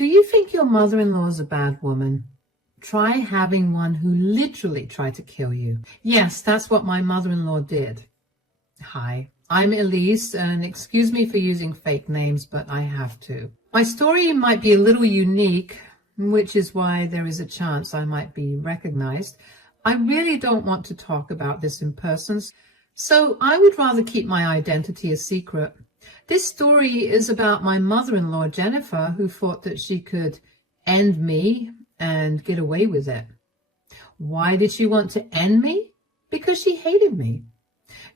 Do you think your mother-in-law is a bad woman? Try having one who literally tried to kill you. Yes, that's what my mother-in-law did. Hi, I'm Elise, and excuse me for using fake names, but I have to. My story might be a little unique, which is why there is a chance I might be recognized. I really don't want to talk about this in person, so I would rather keep my identity a secret. This story is about my mother-in-law, Jennifer, who thought that she could end me and get away with it. Why did she want to end me? Because she hated me.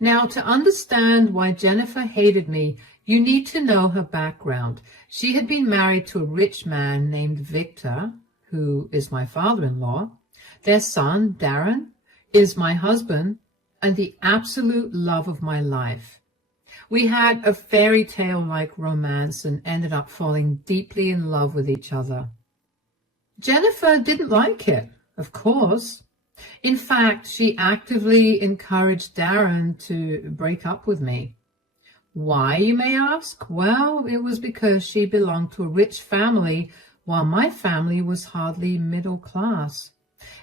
Now, to understand why Jennifer hated me, you need to know her background. She had been married to a rich man named Victor, who is my father-in-law. Their son, Darren, is my husband and the absolute love of my life. We had a fairy tale-like romance and ended up falling deeply in love with each other. Jennifer didn't like it, of course. In fact, she actively encouraged Darren to break up with me. Why, you may ask? Well, it was because she belonged to a rich family while my family was hardly middle class.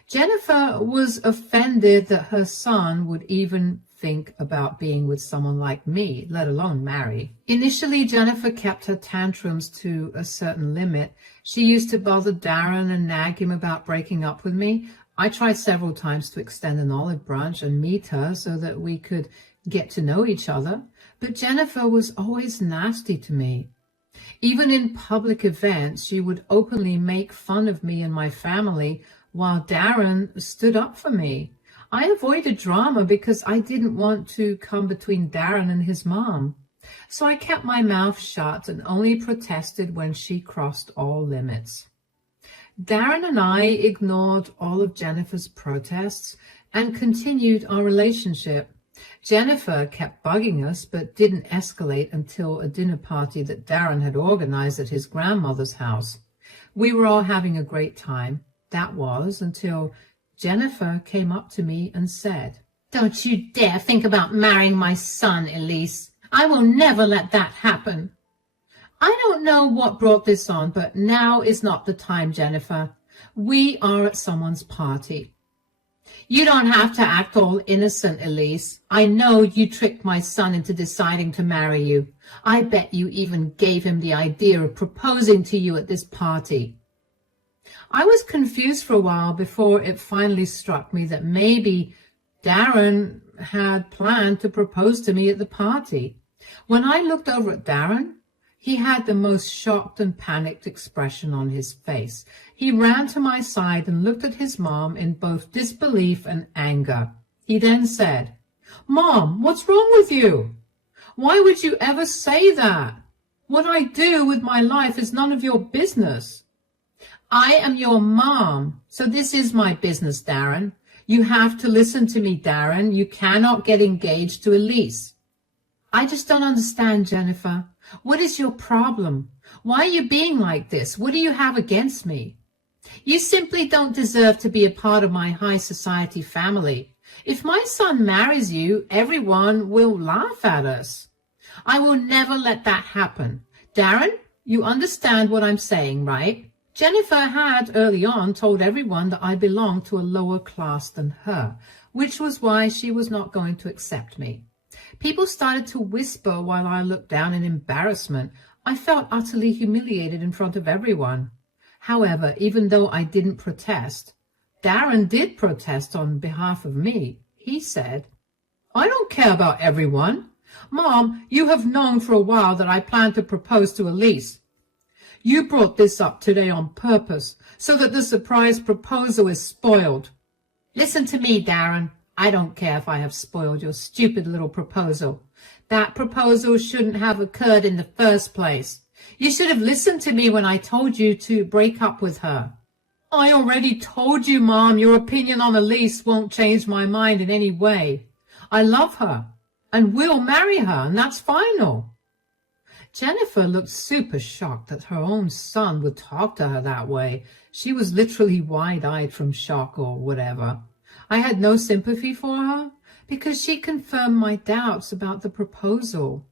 Jennifer was offended that her son would even think about being with someone like me, let alone marry. Initially, Jennifer kept her tantrums to a certain limit. She used to bother Darren and nag him about breaking up with me. I tried several times to extend an olive branch and meet her so that we could get to know each other, but Jennifer was always nasty to me. Even in public events, she would openly make fun of me and my family while Darren stood up for me. I avoided drama because I didn't want to come between Darren and his mom. So I kept my mouth shut and only protested when she crossed all limits. Darren and I ignored all of Jennifer's protests and continued our relationship. Jennifer kept bugging us but didn't escalate until a dinner party that Darren had organized at his grandmother's house. We were all having a great time. That was until Jennifer came up to me and said, "Don't you dare think about marrying my son, Elise. I will never let that happen." I don't know what brought this on, but now is not the time, Jennifer. We are at someone's party. You don't have to act all innocent, Elise. I know you tricked my son into deciding to marry you. I bet you even gave him the idea of proposing to you at this party. I was confused for a while before it finally struck me that maybe Darren had planned to propose to me at the party. When I looked over at Darren, he had the most shocked and panicked expression on his face. He ran to my side and looked at his mom in both disbelief and anger. He then said, "Mom, what's wrong with you? Why would you ever say that? What I do with my life is none of your business." I am your mom, so this is my business, Darren. You have to listen to me, Darren. You cannot get engaged to Elise. I just don't understand, Jennifer. What is your problem? Why are you being like this? What do you have against me? You simply don't deserve to be a part of my high society family. If my son marries you, everyone will laugh at us. I will never let that happen. Darren, you understand what I'm saying, right? Jennifer had early on told everyone that I belonged to a lower class than her, which was why she was not going to accept me. People started to whisper while I looked down in embarrassment. I felt utterly humiliated in front of everyone. However, even though I didn't protest, Darren did protest on behalf of me. He said, "I don't care about everyone. Mom, you have known for a while that I plan to propose to Elise. You brought this up today on purpose so that the surprise proposal is spoiled. Listen to me, Darren. I don't care if I have spoiled your stupid little proposal. That proposal shouldn't have occurred in the first place. You should have listened to me when I told you to break up with her." "I already told you, Mom, your opinion on Elise won't change my mind in any way. I love her and will marry her, and that's final." Jennifer looked super shocked that her own son would talk to her that way. She was literally wide-eyed from shock or whatever. I had no sympathy for her because she confirmed my doubts about the proposal.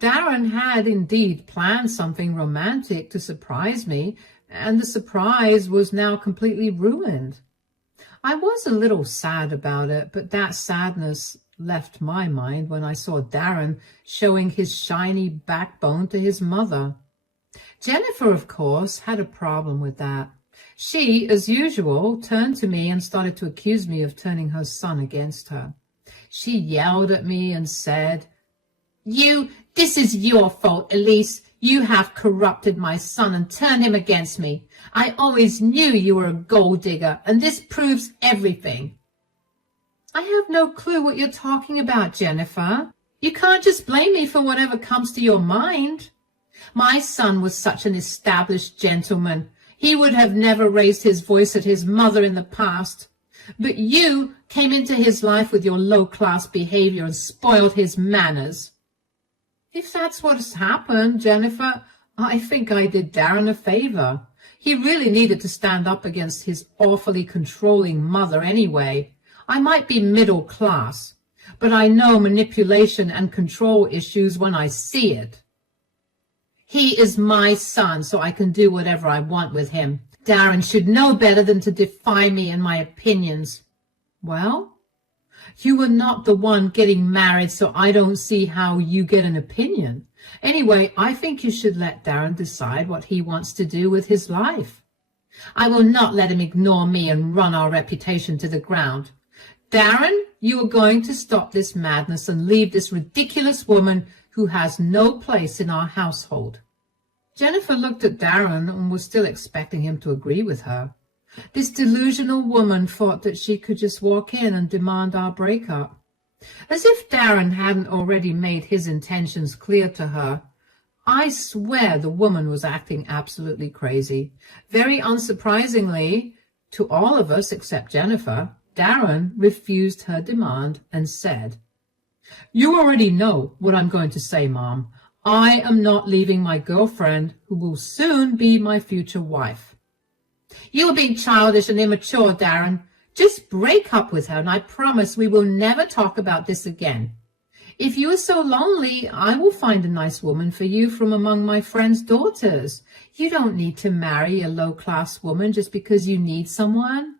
Darren had indeed planned something romantic to surprise me, and the surprise was now completely ruined. I was a little sad about it, but that sadness left my mind when I saw Darren showing his shiny backbone to his mother. Jennifer, of course, had a problem with that. She, as usual, turned to me and started to accuse me of turning her son against her. She yelled at me and said, This is your fault, Elise. You have corrupted my son and turned him against me. I always knew you were a gold digger, and this proves everything." "I have no clue what you're talking about, Jennifer. You can't just blame me for whatever comes to your mind. My son was such an established gentleman. He would have never raised his voice at his mother in the past. But you came into his life with your low-class behavior and spoiled his manners." "If that's what's happened, Jennifer, I think I did Darren a favor. He really needed to stand up against his awfully controlling mother anyway. I might be middle class, but I know manipulation and control issues when I see it. He is my son, so I can do whatever I want with him. Darren should know better than to defy me and my opinions." "Well, you were not the one getting married, so I don't see how you get an opinion. Anyway, I think you should let Darren decide what he wants to do with his life. I will not let him ignore me and run our reputation to the ground. Darren, you are going to stop this madness and leave this ridiculous woman who has no place in our household." Jennifer looked at Darren and was still expecting him to agree with her. This delusional woman thought that she could just walk in and demand our breakup. As if Darren hadn't already made his intentions clear to her. I swear the woman was acting absolutely crazy. Very unsurprisingly, to all of us except Jennifer, Darren refused her demand and said, "You already know what I'm going to say, Mom. I am not leaving my girlfriend, who will soon be my future wife." "You are being childish and immature, Darren. Just break up with her, and I promise we will never talk about this again. If you are so lonely, I will find a nice woman for you from among my friends' daughters. You don't need to marry a low-class woman just because you need someone."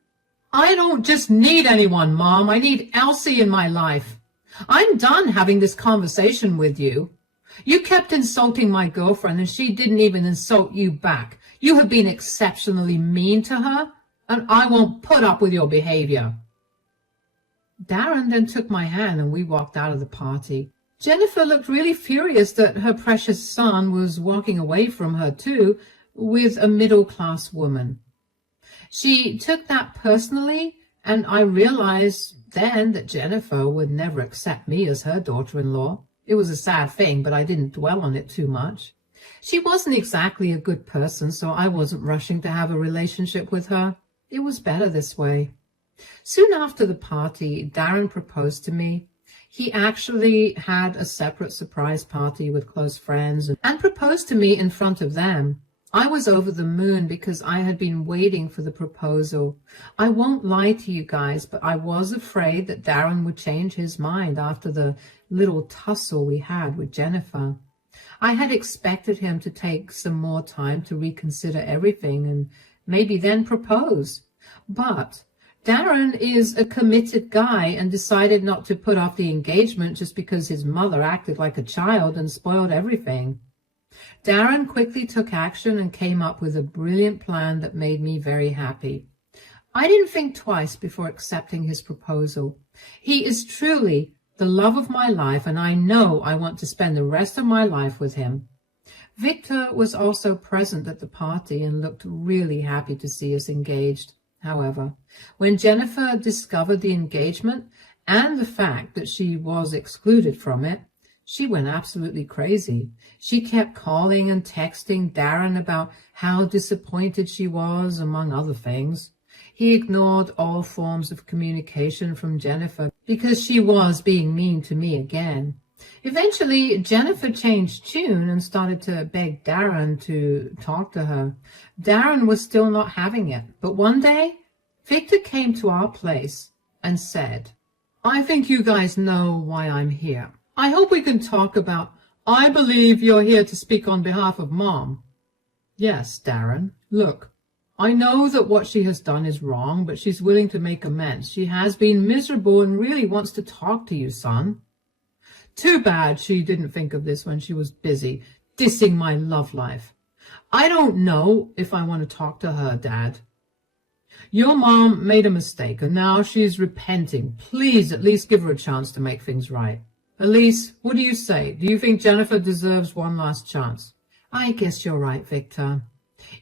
"I don't just need anyone, Mom. I need Elsie in my life. I'm done having this conversation with you. You kept insulting my girlfriend, and she didn't even insult you back. You have been exceptionally mean to her, and I won't put up with your behavior." Darren then took my hand and we walked out of the party. Jennifer looked really furious that her precious son was walking away from her too, with a middle-class woman. She took that personally, and I realized then that Jennifer would never accept me as her daughter-in-law. It was a sad thing, but I didn't dwell on it too much. She wasn't exactly a good person, so I wasn't rushing to have a relationship with her. It was better this way. Soon after the party, Darren proposed to me. He actually had a separate surprise party with close friends and proposed to me in front of them. I was over the moon because I had been waiting for the proposal. I won't lie to you guys, but I was afraid that Darren would change his mind after the little tussle we had with Jennifer. I had expected him to take some more time to reconsider everything and maybe then propose. But Darren is a committed guy and decided not to put off the engagement just because his mother acted like a child and spoiled everything. Darren quickly took action and came up with a brilliant plan that made me very happy. I didn't think twice before accepting his proposal. He is truly the love of my life, and I know I want to spend the rest of my life with him. Victor was also present at the party and looked really happy to see us engaged. However, when Jennifer discovered the engagement and the fact that she was excluded from it, she went absolutely crazy. She kept calling and texting Darren about how disappointed she was, among other things. He ignored all forms of communication from Jennifer because she was being mean to me again. Eventually, Jennifer changed tune and started to beg Darren to talk to her. Darren was still not having it, but one day, Victor came to our place and said, "I think you guys know why I'm here. I hope we can talk about I believe you're here to speak on behalf of Mom. Yes, Darren. Look, I know that what she has done is wrong, but she's willing to make amends. She has been miserable and really wants to talk to you, son. Too bad she didn't think of this when she was busy dissing my love life. I don't know if I want to talk to her, Dad. Your mom made a mistake, and now she's repenting. Please at least give her a chance to make things right. Elise, what do you say? Do you think Jennifer deserves one last chance? I guess you're right, Victor.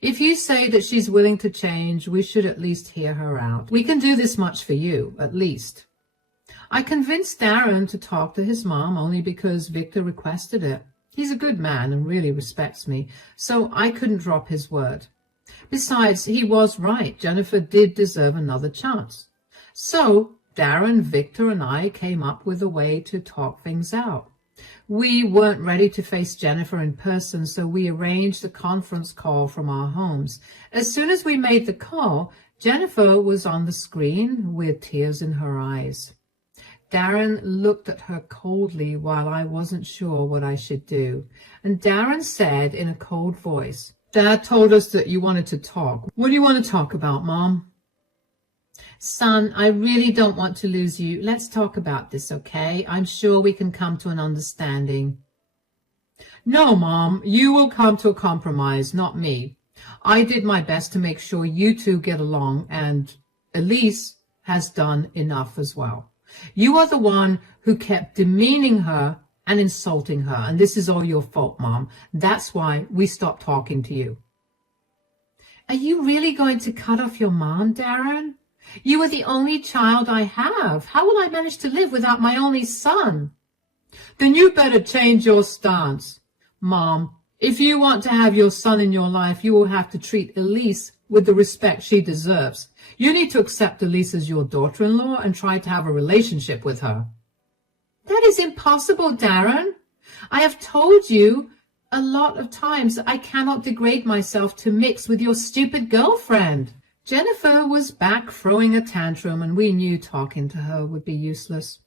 If you say that she's willing to change, we should at least hear her out. We can do this much for you, at least. I convinced Darren to talk to his mom only because Victor requested it. He's a good man and really respects me, so I couldn't drop his word. Besides, he was right. Jennifer did deserve another chance. So Darren, Victor, and I came up with a way to talk things out. We weren't ready to face Jennifer in person, so we arranged a conference call from our homes. As soon as we made the call, Jennifer was on the screen with tears in her eyes. Darren looked at her coldly while I wasn't sure what I should do. And Darren said in a cold voice, Dad told us that you wanted to talk. What do you want to talk about, Mom? Son, I really don't want to lose you. Let's talk about this, okay? I'm sure we can come to an understanding. No, Mom, you will come to a compromise, not me. I did my best to make sure you two get along, and Elise has done enough as well. You are the one who kept demeaning her and insulting her, and this is all your fault, Mom. That's why we stopped talking to you. Are you really going to cut off your mom, Darren? You are the only child I have. How will I manage to live without my only son? Then you better change your stance. Mom, if you want to have your son in your life, you will have to treat Elise with the respect she deserves. You need to accept Elise as your daughter-in-law and try to have a relationship with her. That is impossible, Darren. I have told you a lot of times that I cannot degrade myself to mix with your stupid girlfriend. Jennifer was back throwing a tantrum, and we knew talking to her would be useless.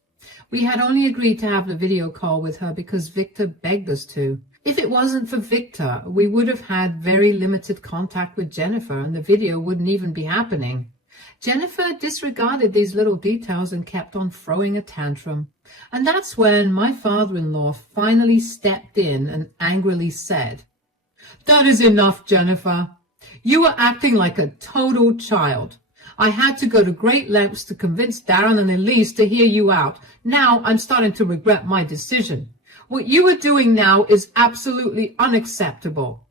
We had only agreed to have the video call with her because Victor begged us to. If it wasn't for Victor, we would have had very limited contact with Jennifer, and the video wouldn't even be happening. Jennifer disregarded these little details and kept on throwing a tantrum. And that's when my father-in-law finally stepped in and angrily said, That is enough, Jennifer. You are acting like a total child. I had to go to great lengths to convince Darren and Elise to hear you out. Now I'm starting to regret my decision. What you are doing now is absolutely unacceptable.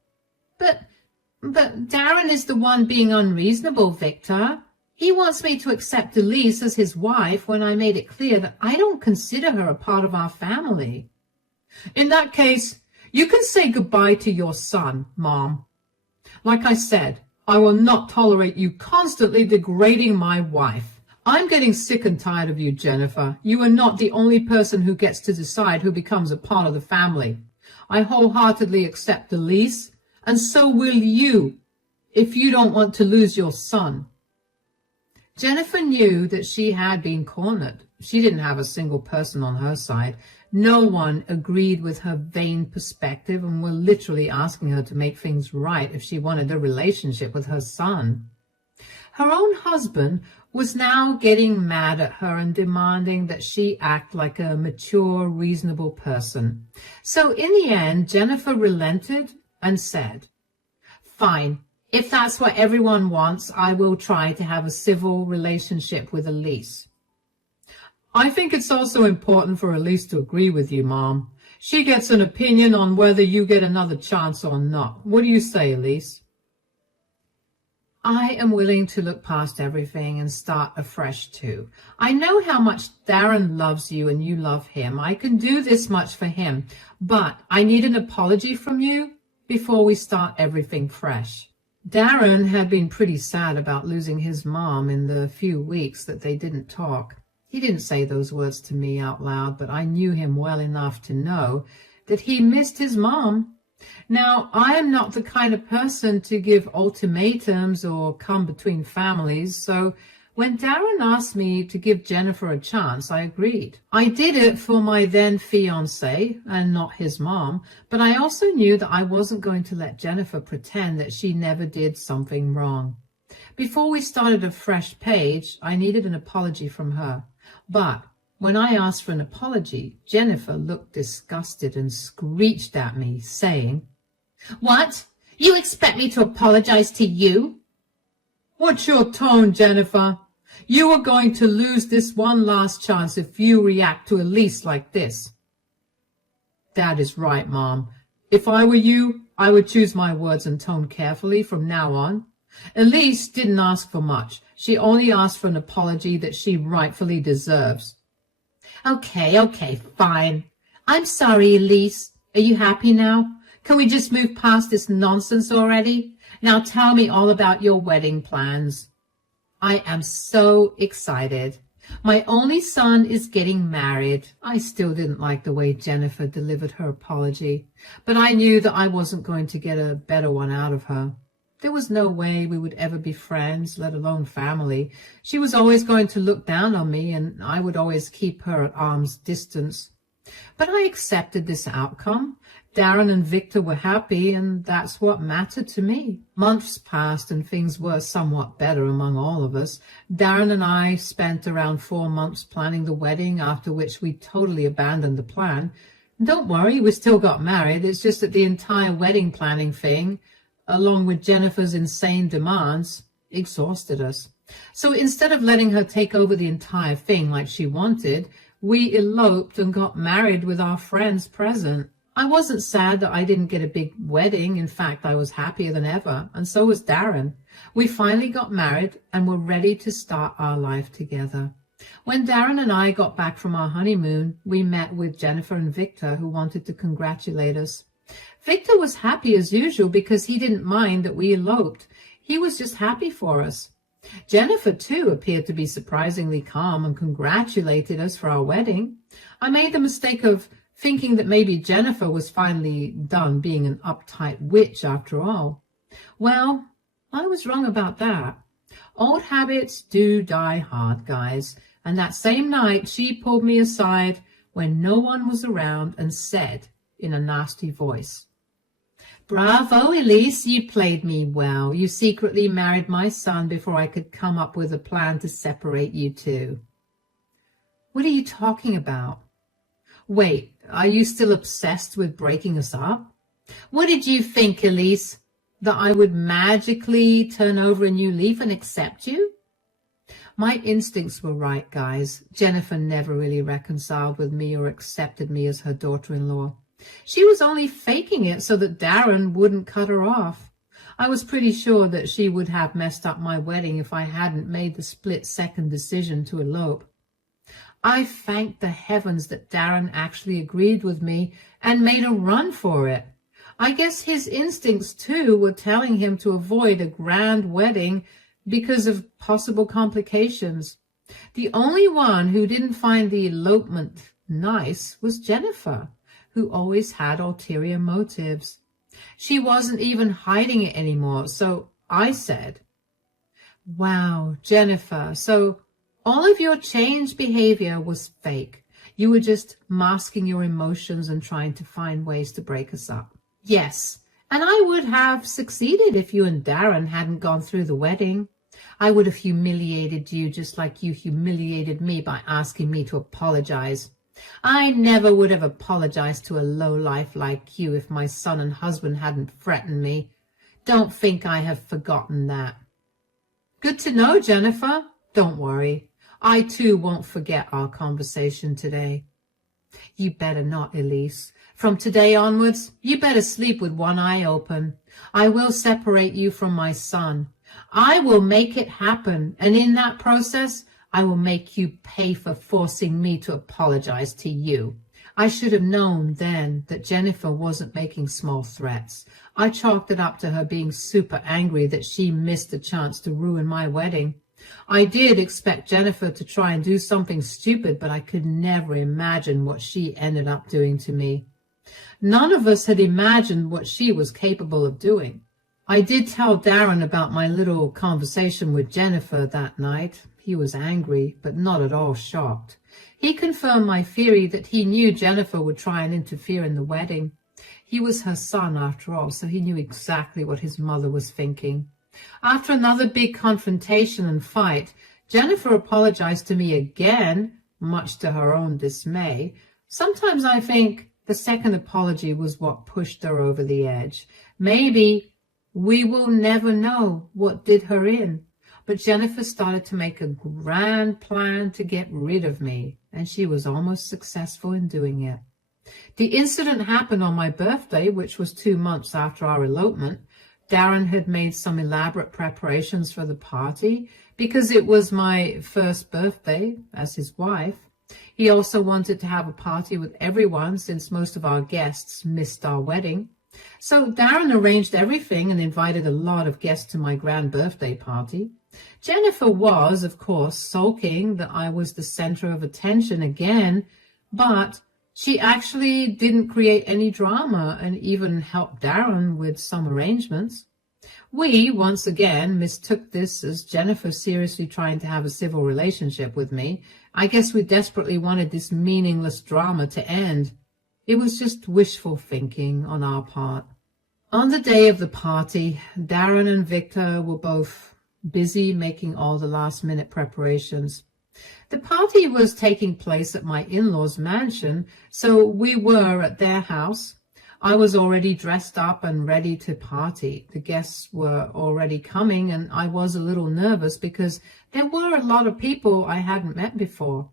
But Darren is the one being unreasonable, Victor. He wants me to accept Elise as his wife when I made it clear that I don't consider her a part of our family. In that case, you can say goodbye to your son, Mom. Like I said, I will not tolerate you constantly degrading my wife. I'm getting sick and tired of you, Jennifer. You are not the only person who gets to decide who becomes a part of the family. I wholeheartedly accept Elise, and so will you, if you don't want to lose your son. Jennifer knew that she had been cornered. She didn't have a single person on her side. No one agreed with her vain perspective and were literally asking her to make things right if she wanted a relationship with her son. Her own husband was now getting mad at her and demanding that she act like a mature, reasonable person. So in the end, Jennifer relented and said, Fine. If that's what everyone wants, I will try to have a civil relationship with Elise. I think it's also important for Elise to agree with you, Mom. She gets an opinion on whether you get another chance or not. What do you say, Elise? I am willing to look past everything and start afresh too. I know how much Darren loves you and you love him. I can do this much for him, but I need an apology from you before we start everything fresh. Darren had been pretty sad about losing his mom in the few weeks that they didn't talk. He didn't say those words to me out loud, but I knew him well enough to know that he missed his mom. Now, I am not the kind of person to give ultimatums or come between families, so When Darren asked me to give Jennifer a chance, I agreed. I did it for my then fiancé and not his mom, but I also knew that I wasn't going to let Jennifer pretend that she never did something wrong. Before we started a fresh page, I needed an apology from her. But when I asked for an apology, Jennifer looked disgusted and screeched at me, saying, "What? You expect me to apologize to you?" "What's your tone, Jennifer? You are going to lose this one last chance if you react to Elise like this." "That is right, Mom. If I were you, I would choose my words and tone carefully from now on. Elise didn't ask for much. She only asked for an apology that she rightfully deserves." Okay, fine. I'm sorry, Elise. Are you happy now? Can we just move past this nonsense already? Now tell me all about your wedding plans. I am so excited. My only son is getting married. I still didn't like the way Jennifer delivered her apology, but I knew that I wasn't going to get a better one out of her. There was no way we would ever be friends, let alone family. She was always going to look down on me, and I would always keep her at arm's distance. But I accepted this outcome. Darren and Victor were happy, and that's what mattered to me. Months passed, and things were somewhat better among all of us. Darren and I spent around 4 months planning the wedding, after which we totally abandoned the plan. Don't worry, we still got married. It's just that the entire wedding planning thing, along with Jennifer's insane demands, exhausted us. So instead of letting her take over the entire thing like she wanted, we eloped and got married with our friends present. I wasn't sad that I didn't get a big wedding. In fact, I was happier than ever, and so was Darren. We finally got married and were ready to start our life together. When Darren and I got back from our honeymoon, we met with Jennifer and Victor, who wanted to congratulate us. Victor was happy as usual because he didn't mind that we eloped. He was just happy for us. Jennifer, too, appeared to be surprisingly calm and congratulated us for our wedding. I made the mistake of thinking that maybe Jennifer was finally done being an uptight witch after all. Well, I was wrong about that. Old habits do die hard, guys, and that same night she pulled me aside when no one was around and said in a nasty voice, "Bravo, Elise, you played me well. You secretly married my son before I could come up with a plan to separate you two." "What are you talking about? Wait, are you still obsessed with breaking us up? What did you think, Elise? That I would magically turn over a new leaf and accept you?" My instincts were right, guys. Jennifer never really reconciled with me or accepted me as her daughter-in-law. She was only faking it so that Darren wouldn't cut her off. I was pretty sure that she would have messed up my wedding if I hadn't made the split-second decision to elope. I thanked the heavens that Darren actually agreed with me and made a run for it. I guess his instincts, too, were telling him to avoid a grand wedding because of possible complications. The only one who didn't find the elopement nice was Jennifer, who always had ulterior motives. She wasn't even hiding it anymore, so I said, "Wow, Jennifer, so all of your changed behavior was fake. You were just masking your emotions and trying to find ways to break us up." "Yes, and I would have succeeded if you and Darren hadn't gone through the wedding. I would have humiliated you just like you humiliated me by asking me to apologize. I never would have apologized to a lowlife like you if my son and husband hadn't threatened me. Don't think I have forgotten that." "Good to know, Jennifer. Don't worry. I, too, won't forget our conversation today." "You better not, Elise. From today onwards, you better sleep with one eye open. I will separate you from my son. I will make it happen, and in that process, I will make you pay for forcing me to apologize to you." I should have known then that Jennifer wasn't making small threats. I chalked it up to her being super angry that she missed the chance to ruin my wedding. I did expect Jennifer to try and do something stupid, but I could never imagine what she ended up doing to me. None of us had imagined what she was capable of doing. I did tell Darren about my little conversation with Jennifer that night. He was angry, but not at all shocked. He confirmed my theory that he knew Jennifer would try and interfere in the wedding. He was her son, after all, so he knew exactly what his mother was thinking. After another big confrontation and fight, Jennifer apologized to me again, much to her own dismay. Sometimes I think the second apology was what pushed her over the edge. Maybe we will never know what did her in. But Jennifer started to make a grand plan to get rid of me, and she was almost successful in doing it. The incident happened on my birthday, which was 2 months after our elopement. Darren had made some elaborate preparations for the party because it was my first birthday as his wife. He also wanted to have a party with everyone since most of our guests missed our wedding. So Darren arranged everything and invited a lot of guests to my grand birthday party. Jennifer was, of course, sulking that I was the center of attention again, but she actually didn't create any drama and even helped Darren with some arrangements. We, once again, mistook this as Jennifer seriously trying to have a civil relationship with me. I guess we desperately wanted this meaningless drama to end. It was just wishful thinking on our part. On the day of the party, Darren and Victor were both busy making all the last-minute preparations. The party was taking place at my in-laws' mansion, so we were at their house. I was already dressed up and ready to party. The guests were already coming, and I was a little nervous because there were a lot of people I hadn't met before.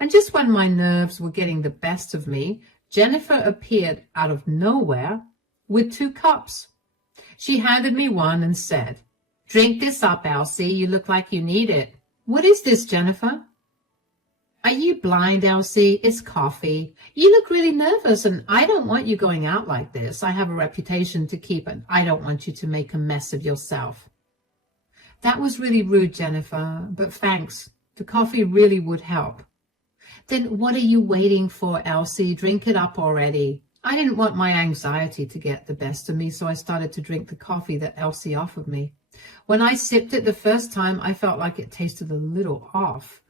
And just when my nerves were getting the best of me, Jennifer appeared out of nowhere with 2 cups. She handed me one and said, "Drink this up, Elsie. You look like you need it." "What is this, Jennifer?" "Are you blind, Elsie? It's coffee. You look really nervous, and I don't want you going out like this. I have a reputation to keep, and I don't want you to make a mess of yourself." "That was really rude, Jennifer, but thanks. The coffee really would help." "Then what are you waiting for, Elsie? Drink it up already." I didn't want my anxiety to get the best of me, so I started to drink the coffee that Elsie offered me. When I sipped it the first time, I felt like it tasted a little off.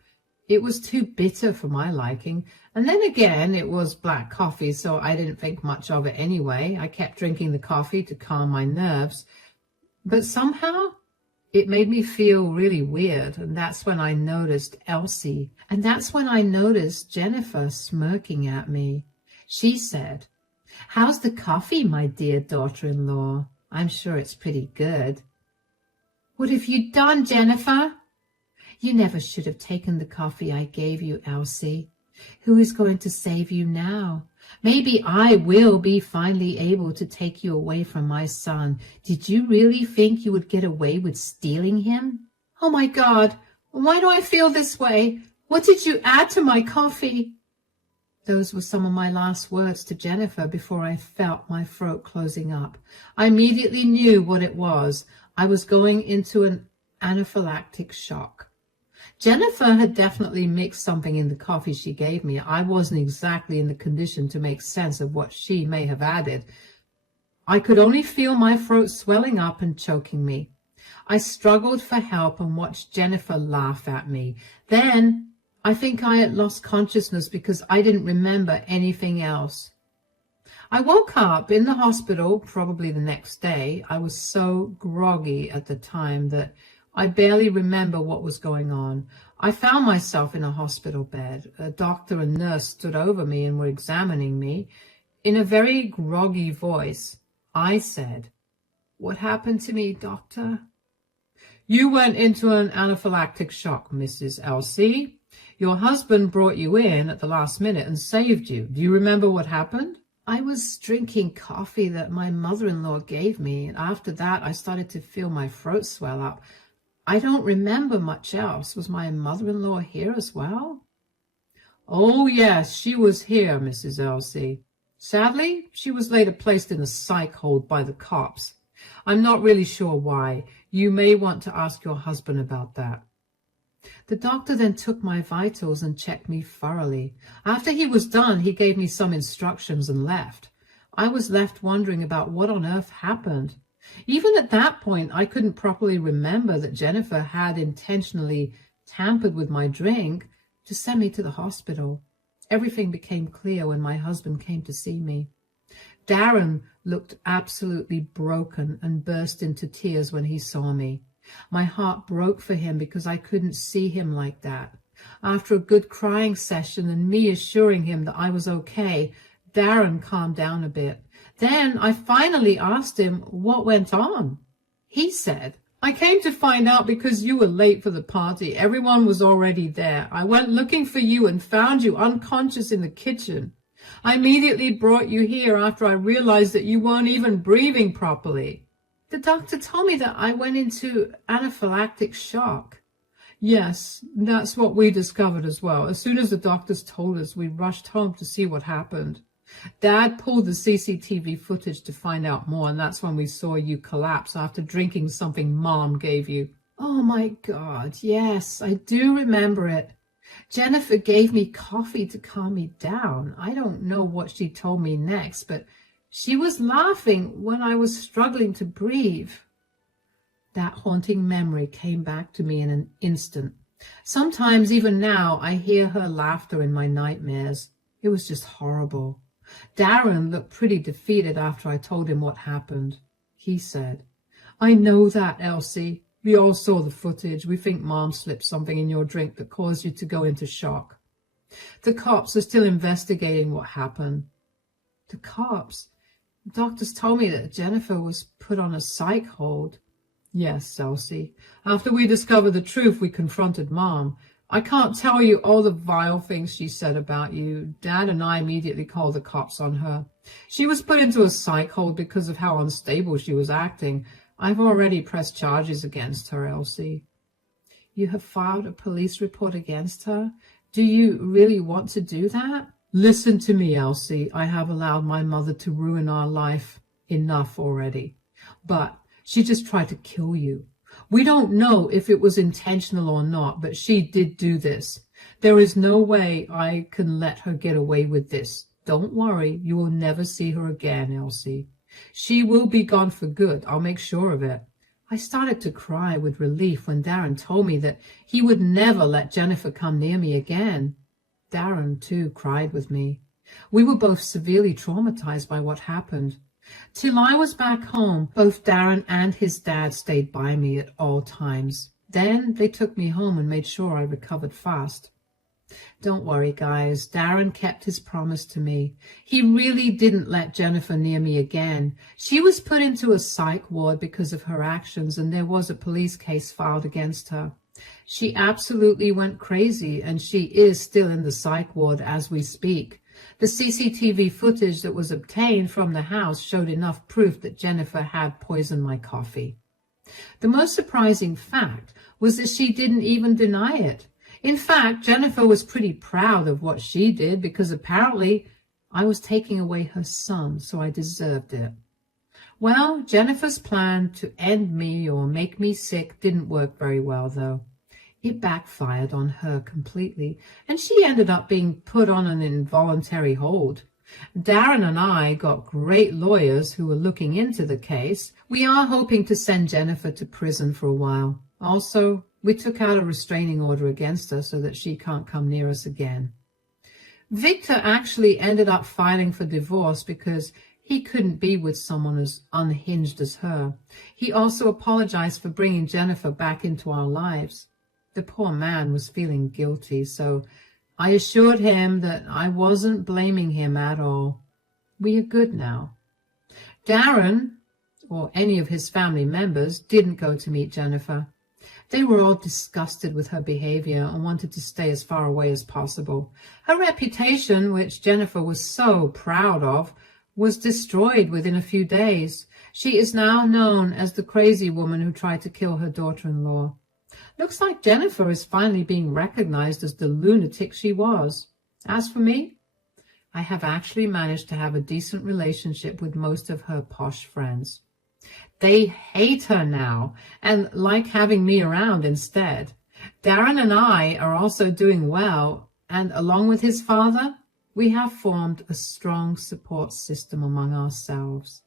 It was too bitter for my liking, and then again, it was black coffee, so I didn't think much of it anyway. I kept drinking the coffee to calm my nerves, but somehow it made me feel really weird, and that's when I noticed Elsie, and that's when I noticed Jennifer smirking at me. She said, "How's the coffee, my dear daughter-in-law? I'm sure it's pretty good." "What have you done, Jennifer?" "You never should have taken the coffee I gave you, Elsie. Who is going to save you now? Maybe I will be finally able to take you away from my son. Did you really think you would get away with stealing him?" "Oh my God, why do I feel this way? What did you add to my coffee?" Those were some of my last words to Jennifer before I felt my throat closing up. I immediately knew what it was. I was going into an anaphylactic shock. Jennifer had definitely mixed something in the coffee she gave me. I wasn't exactly in the condition to make sense of what she may have added. I could only feel my throat swelling up and choking me. I struggled for help and watched Jennifer laugh at me. Then I think I had lost consciousness because I didn't remember anything else. I woke up in the hospital probably the next day. I was so groggy at the time that I barely remember what was going on. I found myself in a hospital bed. A doctor and nurse stood over me and were examining me. In a very groggy voice, I said, "What happened to me, doctor?" "You went into an anaphylactic shock, Mrs. Elsie. Your husband brought you in at the last minute and saved you. Do you remember what happened?" "I was drinking coffee that my mother-in-law gave me, and after that I started to feel my throat swell up. I don't remember much else. Was my mother-in-law here as well?" "Oh, yes, she was here, Mrs. Elsie. Sadly, she was later placed in a psych hold by the cops. I'm not really sure why. You may want to ask your husband about that." The doctor then took my vitals and checked me thoroughly. After he was done, he gave me some instructions and left. I was left wondering about what on earth happened. Even at that point, I couldn't properly remember that Jennifer had intentionally tampered with my drink to send me to the hospital. Everything became clear when my husband came to see me. Darren looked absolutely broken and burst into tears when he saw me. My heart broke for him because I couldn't see him like that. After a good crying session and me assuring him that I was okay, Darren calmed down a bit. Then I finally asked him what went on. He said, "I came to find out because you were late for the party. Everyone was already there. I went looking for you and found you unconscious in the kitchen. I immediately brought you here after I realized that you weren't even breathing properly." The doctor told me that I went into anaphylactic shock. Yes, that's what we discovered as well. As soon as the doctors told us, we rushed home to see what happened. Dad pulled the CCTV footage to find out more, and that's when we saw you collapse after drinking something Mom gave you. Oh my God, yes, I do remember it. Jennifer gave me coffee to calm me down. I don't know what she told me next, but she was laughing when I was struggling to breathe. That haunting memory came back to me in an instant. Sometimes, even now, I hear her laughter in my nightmares. It was just horrible. Darren looked pretty defeated after I told him what happened. He said, "I know that, Elsie. We all saw the footage. We think Mom slipped something in your drink that caused you to go into shock. The cops are still investigating what happened." The cops? Doctors told me that Jennifer was put on a psych hold. Yes, Elsie. After we discovered the truth, we confronted Mom. I can't tell you all the vile things she said about you. Dad and I immediately called the cops on her. She was put into a psych hold because of how unstable she was acting. I've already pressed charges against her, Elsie. You have filed a police report against her? Do you really want to do that? Listen to me, Elsie. I have allowed my mother to ruin our life enough already. But she just tried to kill you. We don't know if it was intentional or not, but she did do this. There is no way I can let her get away with this. Don't worry, you will never see her again, Elsie. She will be gone for good. I'll make sure of it. I started to cry with relief when Darren told me that he would never let Jennifer come near me again. Darren, too, cried with me. We were both severely traumatized by what happened. Till I was back home, both Darren and his dad stayed by me at all times. Then they took me home and made sure I recovered fast. Don't worry, guys. Darren kept his promise to me. He really didn't let Jennifer near me again. She was put into a psych ward because of her actions, and there was a police case filed against her. She absolutely went crazy, and she is still in the psych ward as we speak. The CCTV footage that was obtained from the house showed enough proof that Jennifer had poisoned my coffee. The most surprising fact was that she didn't even deny it. In fact, Jennifer was pretty proud of what she did because apparently I was taking away her son, so I deserved it. Well, Jennifer's plan to end me or make me sick didn't work very well, though. It backfired on her completely, and she ended up being put on an involuntary hold. Darren and I got great lawyers who were looking into the case. We are hoping to send Jennifer to prison for a while. Also, we took out a restraining order against her so that she can't come near us again. Victor actually ended up filing for divorce because he couldn't be with someone as unhinged as her. He also apologized for bringing Jennifer back into our lives. The poor man was feeling guilty, so I assured him that I wasn't blaming him at all. We are good now. Darren, or any of his family members, didn't go to meet Jennifer. They were all disgusted with her behavior and wanted to stay as far away as possible. Her reputation, which Jennifer was so proud of, was destroyed within a few days. She is now known as the crazy woman who tried to kill her daughter-in-law. Looks like Jennifer is finally being recognized as the lunatic she was. As for me, I have actually managed to have a decent relationship with most of her posh friends. They hate her now and like having me around instead. Darren and I are also doing well, and along with his father, we have formed a strong support system among ourselves.